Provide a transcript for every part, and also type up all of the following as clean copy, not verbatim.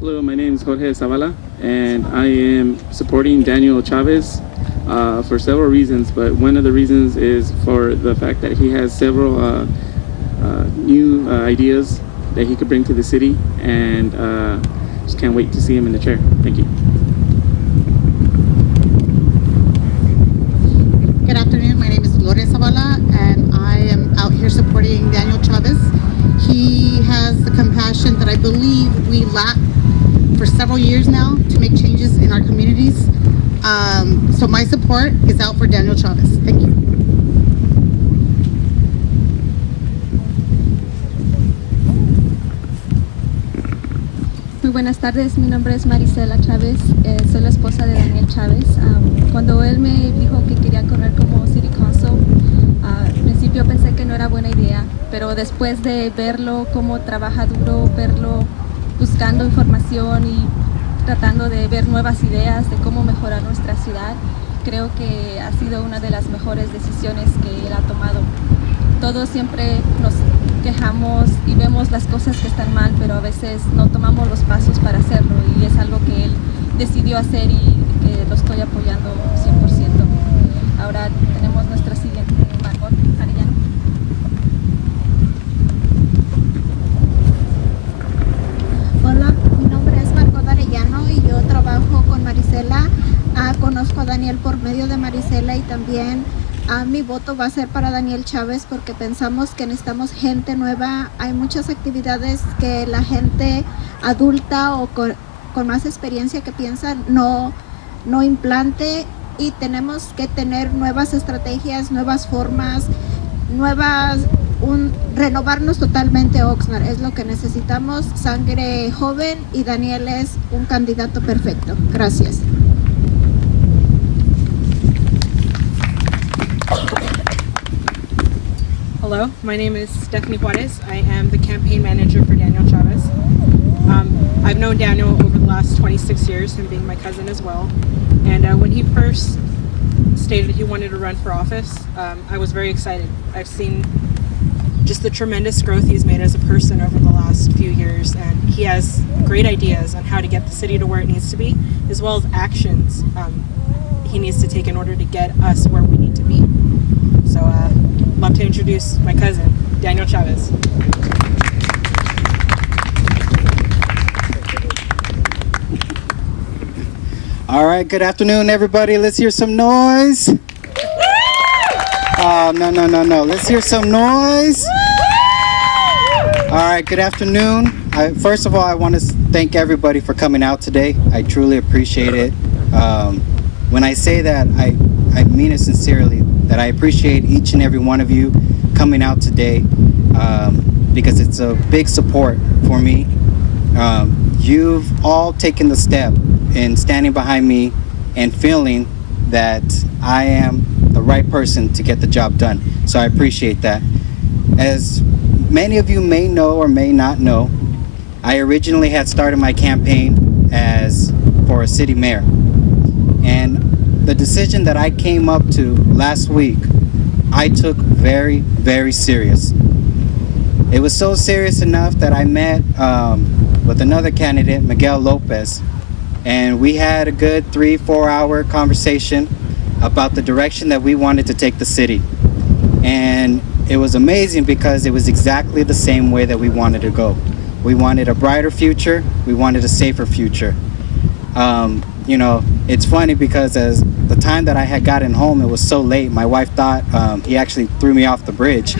Hello, my name is Jorge Zavala, and I am supporting Daniel Chavez for several reasons, but one of the reasons is for the fact that he has several new ideas that he could bring to the city, and just can't wait to see him in the chair. Thank you. Good afternoon. My name is Gloria Zavala, and I am out here supporting Daniel Chavez. He has the compassion that I believe we lack for several years now to make changes in our communities. So my support is out for Daniel Chavez. Thank you. Muy buenas tardes, mi nombre es Marisela Chavez, soy la esposa de Daniel Chavez. Cuando él me dijo que quería correr como City Council, al principio pensé que no era buena idea, pero después de verlo cómo trabaja duro, verlo buscando información y tratando de ver nuevas ideas de cómo mejorar nuestra ciudad, creo que ha sido una de las mejores decisiones que él ha tomado. Todos siempre nos quejamos y vemos las cosas que están mal, pero a veces no tomamos los pasos para hacerlo, y es algo que él decidió hacer y que lo estoy apoyando 100%. Ahora tenemos nuestra siguiente, Margot Arellano. Hola, mi nombre es Margot Arellano y yo trabajo con Marisela. Conozco a Daniel por medio de Marisela, y también mi voto va a ser para Daniel Chávez porque pensamos que necesitamos gente nueva. Hay muchas actividades que la gente adulta o con más experiencia que piensa no implante, y tenemos que tener nuevas estrategias, nuevas formas, renovarnos totalmente. Oxnard es lo que necesitamos, sangre joven, y Daniel es un candidato perfecto. Gracias. Hello, my name is Stephanie Juarez. I am the campaign manager for Daniel Chavez. I've known Daniel over the last 26 years, him being my cousin as well. And when he first stated he wanted to run for office, I was very excited. I've seen just the tremendous growth he's made as a person over the last few years, and he has great ideas on how to get the city to where it needs to be, as well as actions he needs to take in order to get us where we need to be. So love to introduce my cousin, Daniel Chavez. All right, good afternoon, everybody. Let's hear some noise. No. Let's hear some noise. All right, good afternoon. First of all, I want to thank everybody for coming out today. I truly appreciate it. When I say that, I mean it sincerely, that I appreciate each and every one of you coming out today, because it's a big support for me. You've all taken the step in standing behind me and feeling that I am the right person to get the job done. So I appreciate that. As many of you may know or may not know, I originally had started my campaign for a city mayor. And the decision that I came up to last week, I took very, very serious. It was so serious enough that I met with another candidate, Miguel Lopez, and we had a good 3-4 hour conversation about the direction that we wanted to take the city. And it was amazing because it was exactly the same way that we wanted to go. We wanted a brighter future. We wanted a safer future. It's funny because as the time that I had gotten home, it was so late. My wife thought he actually threw me off the bridge.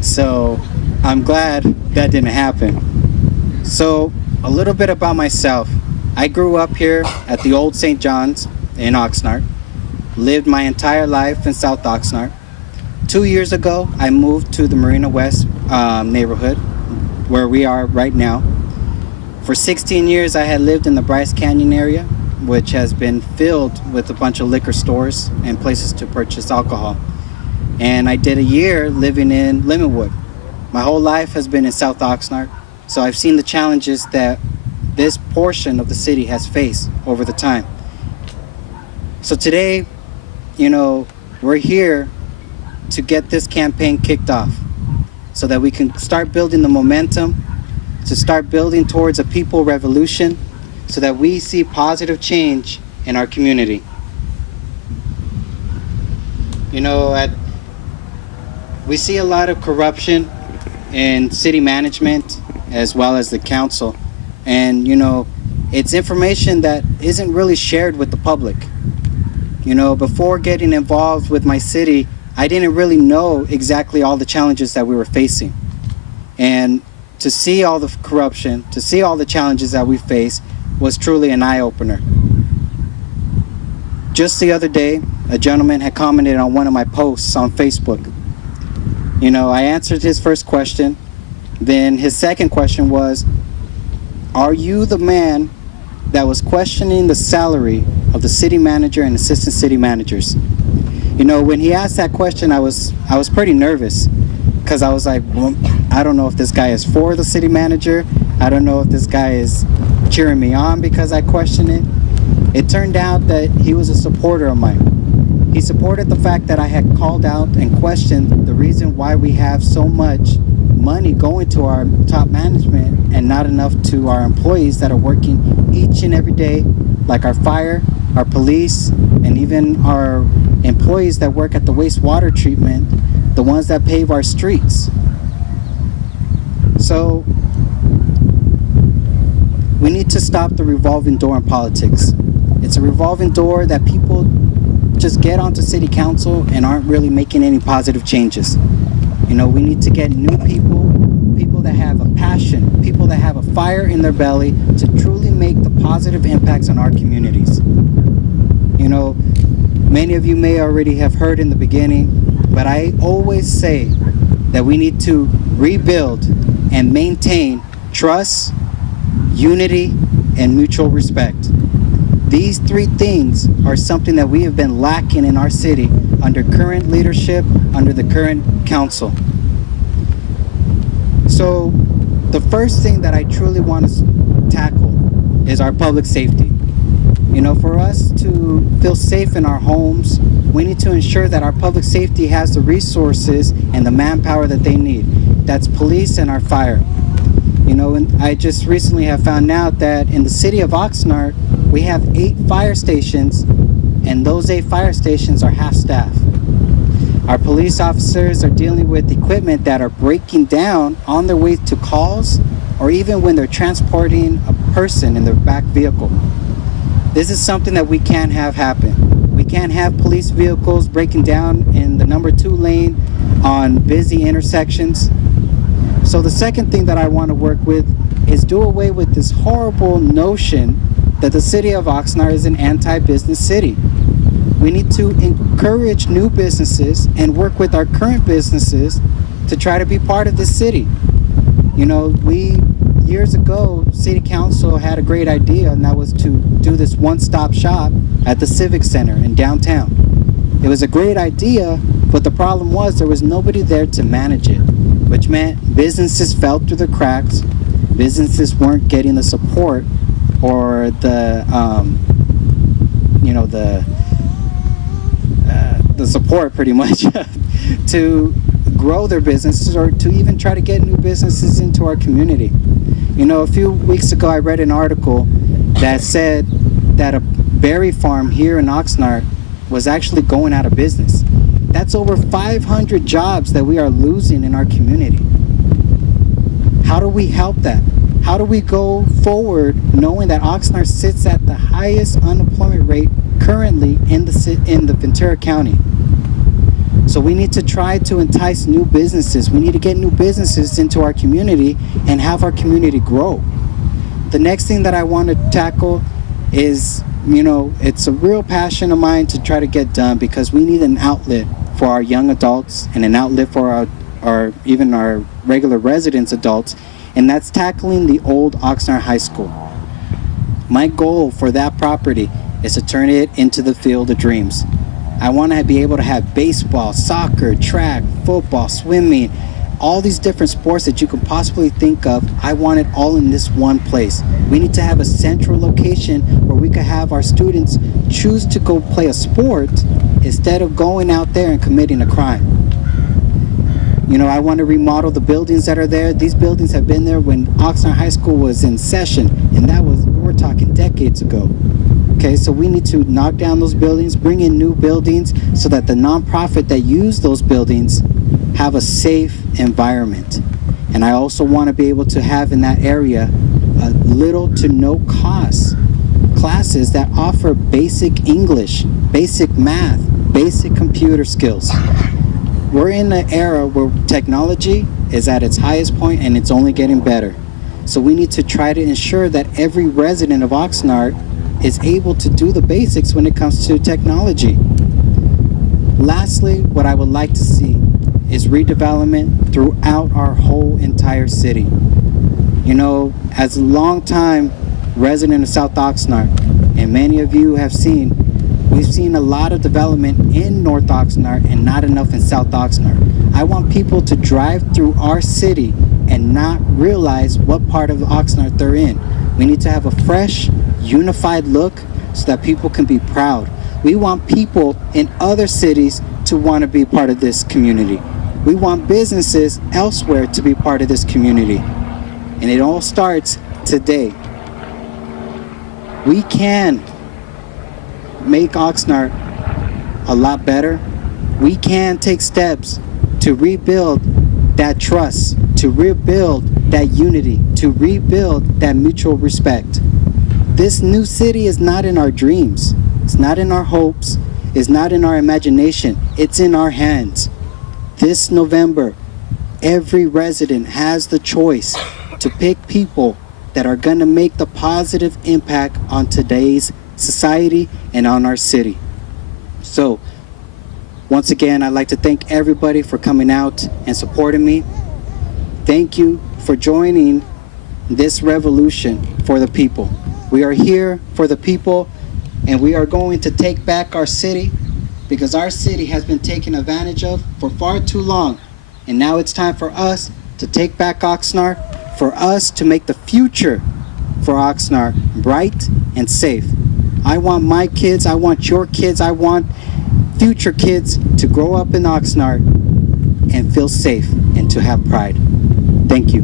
So I'm glad that didn't happen. So a little bit about myself. I grew up here at the old St. John's in Oxnard. Lived my entire life in South Oxnard. 2 years ago, I moved to the Marina West neighborhood, where we are right now. For 16 years, I had lived in the Bryce Canyon area, which has been filled with a bunch of liquor stores and places to purchase alcohol. And I did a year living in Lindenwood. My whole life has been in South Oxnard, so I've seen the challenges that this portion of the city has faced over the time. So today, we're here to get this campaign kicked off so that we can start building the momentum, to start building towards a people revolution so that we see positive change in our community. You know, we see a lot of corruption in city management as well as the council. And, you know, it's information that isn't really shared with the public. You know, before getting involved with my city, I didn't really know exactly all the challenges that we were facing. And to see all the corruption, to see all the challenges that we face was truly an eye-opener. Just the other day, a gentleman had commented on one of my posts on Facebook. You know, I answered his first question. Then his second question was, are you the man that was questioning the salary of the city manager and assistant city managers? You know, when he asked that question, I was pretty nervous, because I was like, well, I don't know if this guy is for the city manager. I don't know if this guy is cheering me on because I question it. It turned out that he was a supporter of mine. He supported the fact that I had called out and questioned the reason why we have so much money going to our top management and not enough to our employees that are working each and every day, like our fire, our police, and even our employees that work at the wastewater treatment, the ones that pave our streets. So we need to stop the revolving door in politics. It's a revolving door that people just get onto city council and aren't really making any positive changes. You know, we need to get new people, people that have a passion, people that have a fire in their belly to truly make the positive impacts on our communities. You know, many of you may already have heard in the beginning, but I always say that we need to rebuild and maintain trust, unity, and mutual respect. These three things are something that we have been lacking in our city under current leadership, under the current council. So the first thing that I truly want to tackle is our public safety. You know, for us to feel safe in our homes, we need to ensure that our public safety has the resources and the manpower that they need. That's police and our fire. You know, and I just recently have found out that in the city of Oxnard, we have 8 fire stations, and those 8 fire stations are half-staff. Our police officers are dealing with equipment that are breaking down on their way to calls, or even when they're transporting a person in their back vehicle. This is something that we can't have happen. We can't have police vehicles breaking down in the number 2 lane on busy intersections. So the second thing that I want to work with is do away with this horrible notion that the city of Oxnard is an anti-business city. We need to encourage new businesses and work with our current businesses to try to be part of this city. You know, years ago, City Council had a great idea, and that was to do this one-stop shop at the Civic Center in downtown. It was a great idea, but the problem was there was nobody there to manage it, which meant businesses fell through the cracks, businesses weren't getting the support or the support pretty much to grow their businesses or to even try to get new businesses into our community. You know, a few weeks ago I read an article that said that a berry farm here in Oxnard was actually going out of business. That's over 500 jobs that we are losing in our community. How do we help that? How do we go forward knowing that Oxnard sits at the highest unemployment rate currently in the Ventura County? So we need to try to entice new businesses. We need to get new businesses into our community and have our community grow. The next thing that I want to tackle is, you know, it's a real passion of mine to try to get done because we need an outlet for our young adults and an outlet for our even our regular residents adults, and that's tackling the old Oxnard High School. My goal for that property is to turn it into the field of dreams. I want to be able to have baseball, soccer, track, football, swimming, all these different sports that you can possibly think of. I want it all in this one place. We need to have a central location where we can have our students choose to go play a sport instead of going out there and committing a crime. You know, I want to remodel the buildings that are there. These buildings have been there when Oxnard High School was in session, and we're talking decades ago. Okay, so we need to knock down those buildings, bring in new buildings so that the nonprofit that use those buildings have a safe environment. And I also want to be able to have in that area little to no cost classes that offer basic English, basic math, basic computer skills. We're in an era where technology is at its highest point and it's only getting better. So we need to try to ensure that every resident of Oxnard is able to do the basics when it comes to technology. Lastly, what I would like to see is redevelopment throughout our whole entire city. You know, as a long-time resident of South Oxnard, and many of you have seen, we've seen a lot of development in North Oxnard and not enough in South Oxnard. I want people to drive through our city and not realize what part of Oxnard they're in. We need to have a fresh, unified look so that people can be proud. We want people in other cities to want to be part of this community. We want businesses elsewhere to be part of this community. And it all starts today. We can make Oxnard a lot better. We can take steps to rebuild that trust, to rebuild that unity, to rebuild that mutual respect. This new city is not in our dreams. It's not in our hopes. It's not in our imagination. It's in our hands. This November, every resident has the choice to pick people that are going to make the positive impact on today's society and on our city. So, once again, I'd like to thank everybody for coming out and supporting me. Thank you for joining this revolution for the people. We are here for the people, and we are going to take back our city because our city has been taken advantage of for far too long. And now it's time for us to take back Oxnard, for us to make the future for Oxnard bright and safe. I want my kids, I want your kids, I want future kids to grow up in Oxnard and feel safe and to have pride. Thank you.